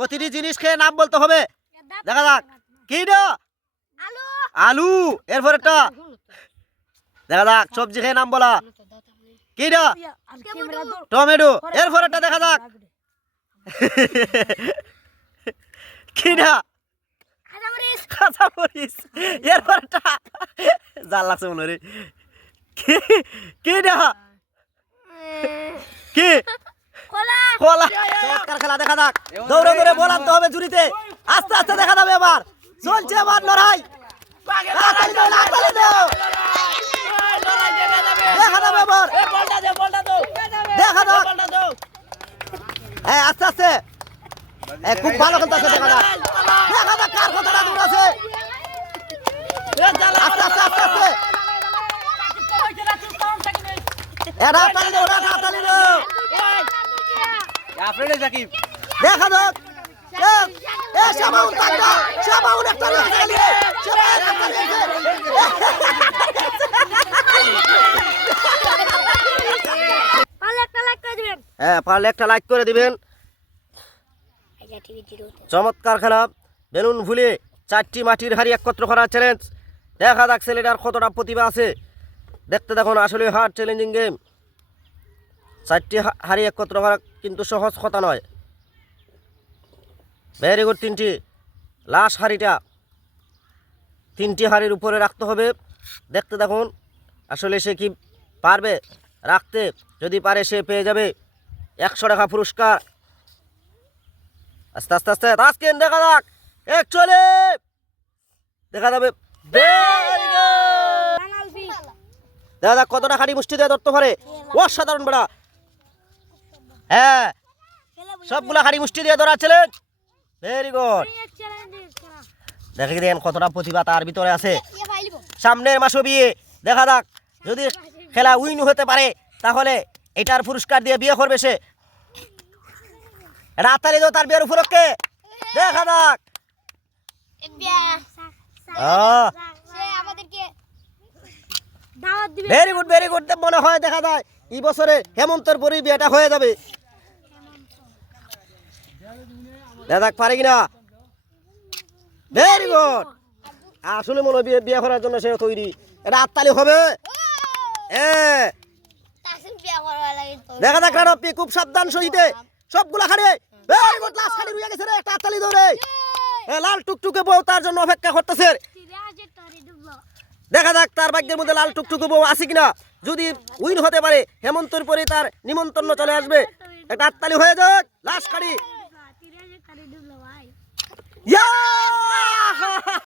প্রতিটি জিনিস খেয়ে নাম বলতে হবে। দেখা যাক কি না আলু। এরপরেরটা দেখা যাক সবজি খেয়ে নাম বলা কি না টমেটো। এরপরেরটা দেখা যাক কি না কাঁচামরিচ। এরপরেরটা জাল লাগছে মনে রে কি না কি কলা। চমৎকার খেলা দেখা যাক দৌড়ে দৌড়ে বল আনতে হবে জুড়িতে। আস্তে আস্তে দেখা যাবে এবার চলছে এবার লড়াই। দেখা যাবে এবার দেখা যাক আস্তে আস্তে খুব ভালো খেলতেছে। দেখা যাক দেখা যাক কার কতটা দূর আছে। আস্তে আস্তে আস্তে আস্তে এটা তালি দাও এটা তালি দাও। দেখা যাক শাবাউন কাটা শাবাউন একটা তালি পারলে একটা লাইক করে দিবেন। চমৎকার খেলা বেলুন ভুলে 4টি মাটির হাড়ি একত্র করার চ্যালেঞ্জ। দেখা যাক ছেলেটার কতটা প্রতিভা আছে। দেখতে দেখুন আসলে হার্ড চ্যালেঞ্জিং গেম। 4টি হাড়ি একত্র করা কিন্তু সহজ কথা নয়। Very good. 3টি লাস্ট হাড়িটা 3টি হাড়ির উপরে রাখতে হবে। দেখতে দেখুন আসলে সে কি পারবে রাখতে। যদি পারে সে পেয়ে যাবে 100 টাকা পুরস্কার। আস্তে আস্তে আস্তে তাসকিন দেখা যাক একচলে দেখা যাবে। দেখা যাক কতটা খাড়ি মুষ্টি দিয়ে ধরতে পারে। অসাধারণ বড়া। হ্যাঁ সবগুলা খাড়ি মুষ্টি দিয়ে ধরা চ্যালেঞ্জ। Very good. দেখে দেন কতটা প্রতিভা তার ভিতরে আছে। সামনের মাসও বিয়ে। দেখা যাক যদি খেলা উইন হতে পারে তাহলে এটার পুরস্কার দিয়ে বিয়ে করবে সে। রাতারি তো তার বিয়ের উপলক্ষে দেখা যাক। Very good very good. মনে হয় দেখা যায় এই বছরে হেমন্তর পরেই বিয়েটা হয়ে যাবে। দেখা যাক পারে কিনা। Very good. আসলে মনে হয় বিয়ে করার জন্য সে তৈরি। এটা আত্মালি হবে। দেখা যাক রানপ্পি খুব সাবধান সহিতে সবগুলা খাড়ে। Very good. লাস্ট খাড়ি রয়ে গেছে রে একটা আত্মালি ধরে। লাল টুকটুকে বউ তার জন্য অপেক্ষা করতেছে। দেখা যাক তার ভাগ্যের মধ্যে লাল টুকটুকে বউ আছে কিনা। যদি উইন হতে পারে হেমন্তর পরে তার নিমন্ত্রণ চলে আসবে। একটা আত্মালি হয়ে যাক। লাস্ট খাড়ি